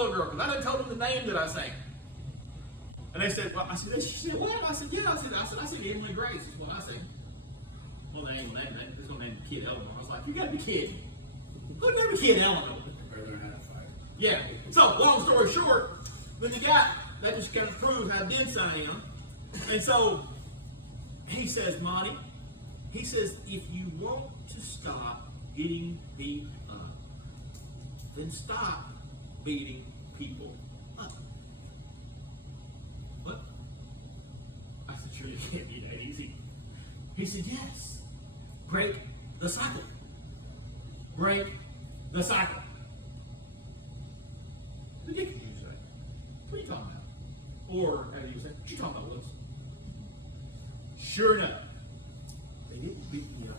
little girl, because I done told them the name that I sang. And they said, well, I said, she said, what? I said, yeah. I said, Emily Grace is what I said. Well, they ain't gonna name that. They're gonna name the kid Eleanor. I was like, you gotta be kidding. Who'd name a kid Eleanor? Yeah. So, long story short, then the guy, that just kind of proves how dead son I am. And so, he says, Monty, he says, if you want to stop getting beat up, then stop beating people up. What? I said, sure, you can't be that easy. He said, yes. Break the cycle. Break the cycle. The dick you say, what are you talking about? Or, as you say, what you talking about, Wilson? Sure enough, they didn't beat me up.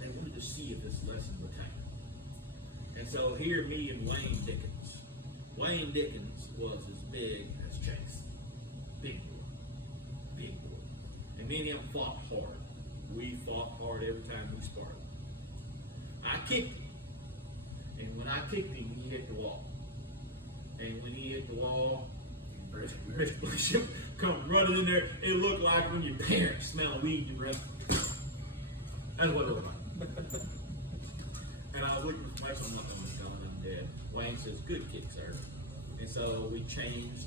They wanted to see if this lesson would happen. And so here, me and Wayne Dickens. Wayne Dickens was as big as Chase. Big boy. Big boy. And me and him fought hard. We fought hard every time we sparred. I kicked him. And when I kicked him, he hit the wall. And when he hit the wall, Mr. Bishop come running in there. It looked like when your parents smell weed in your breath. That's what it looked like. And I was looking for place, I'm not going to tell him I'm dead. Wayne says, good kick, sir. And so we changed.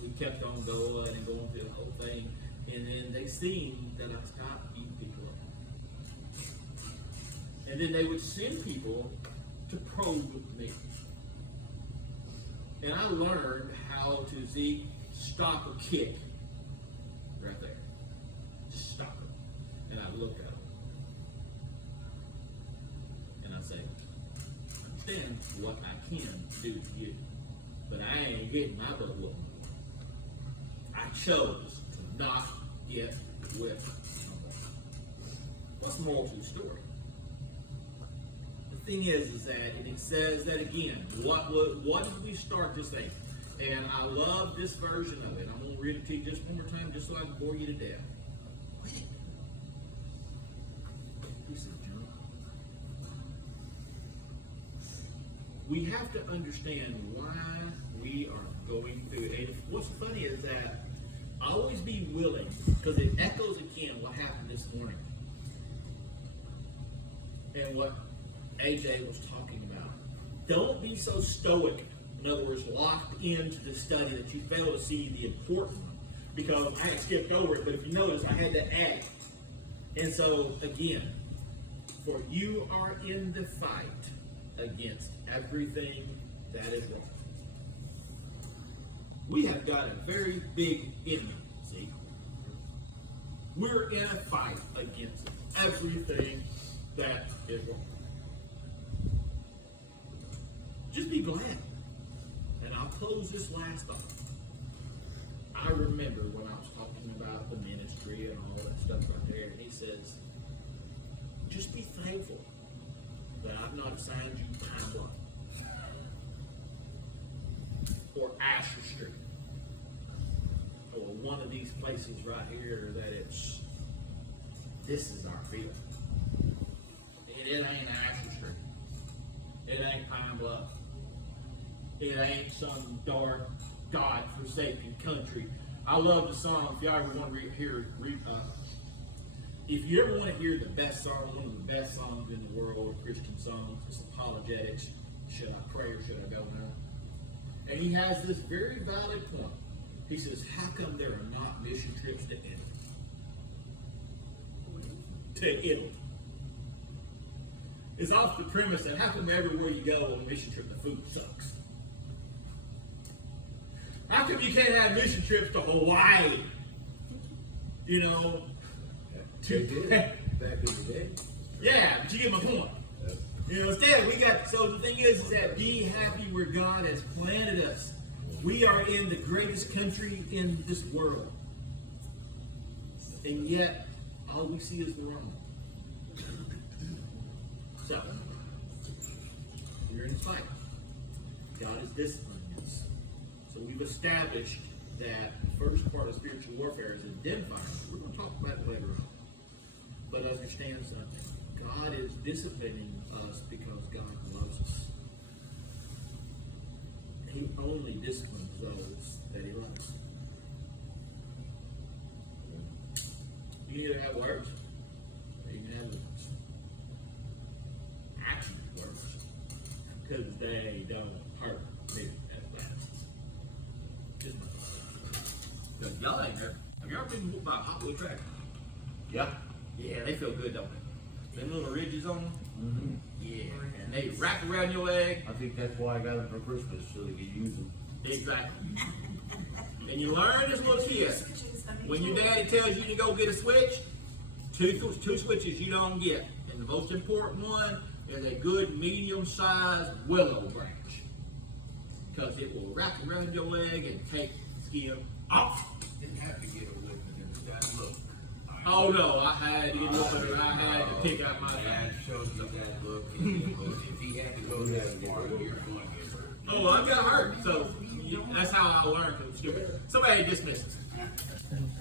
We kept on going and going through the whole thing. And then they seen that I stopped beating people up. And then they would send people to probe with me. And I learned how to, stop a kick right there. Just stop it. And I look at them. And I say, understand what I can do to you. But I ain't getting my butt whooped. I chose to not get whipped no more. What's the moral to the story? The thing is that, and it says that again, what did we start this thing? And I love this version of it. I'm going to read it to you just one more time, just so I can bore you to death. Piece of junk. We have to understand why we are going through it. And what's funny is that always be willing, because it echoes again what happened this morning. And what AJ was talking about. Don't be so stoic. In other words, locked into the study that you fail to see the important. Because I had skipped over it, but if you notice, I had to add it. And so, again, for you are in the fight against everything that is wrong. We have got a very big enemy, see? We're in a fight against everything that is wrong. Just be glad. And I'll close this last thought. I remember when I was talking about the ministry and all that stuff right there, and he says, just be thankful that I've not assigned you Pine Bluff or Asher Street or one of these places right here that this is our field. It ain't Asher Street. It ain't Pine Bluff. It ain't some dark, God-forsaken country. I love the song. If you ever want to if you ever want to hear the best song, one of the best songs in the world, Christian songs, it's Apologetics. Should I pray or should I go now? And he has this very valid point. He says, how come there are not mission trips to Italy? To Italy. It's off the premise that how come everywhere you go on a mission trip, the food sucks? How come you can't have mission trips to Hawaii? You know? They did back in the day. Yeah, but you get my point. You know, instead so the thing is that be happy where God has planted us. We are in the greatest country in this world. And yet, all we see is the wrong. So, we're in a fight. God is disciplining us. So we've established that the first part of spiritual warfare is identifying. We're going to talk about it later on. But understand something. God is disciplining us because God loves us. He only disciplines those that he likes. You can either have words, or you can have action words, because they don't hurt me as bad. Just my thought. 'Cause y'all ain't there. Have you ever been whooped by a hot wheel track? Yeah. Yeah, they feel good, don't they? Them little ridges on them. Mm-hmm. Yeah, and they wrap around your leg. I think that's why I got them for Christmas, so they could use them. Exactly. And you learn as a little kid, when your daddy tells you to go get a switch, two switches you don't get. And the most important one is a good medium-sized willow branch. Because it will wrap around your leg and take the skin off. Didn't have to get a whip and everything. Look. Oh no, I had to get up and I had to pick out my Dad showed you that look. If he had to go that far, you're going to get hurt. Oh, I got hurt. So that's how I learned from stupid. Somebody dismisses.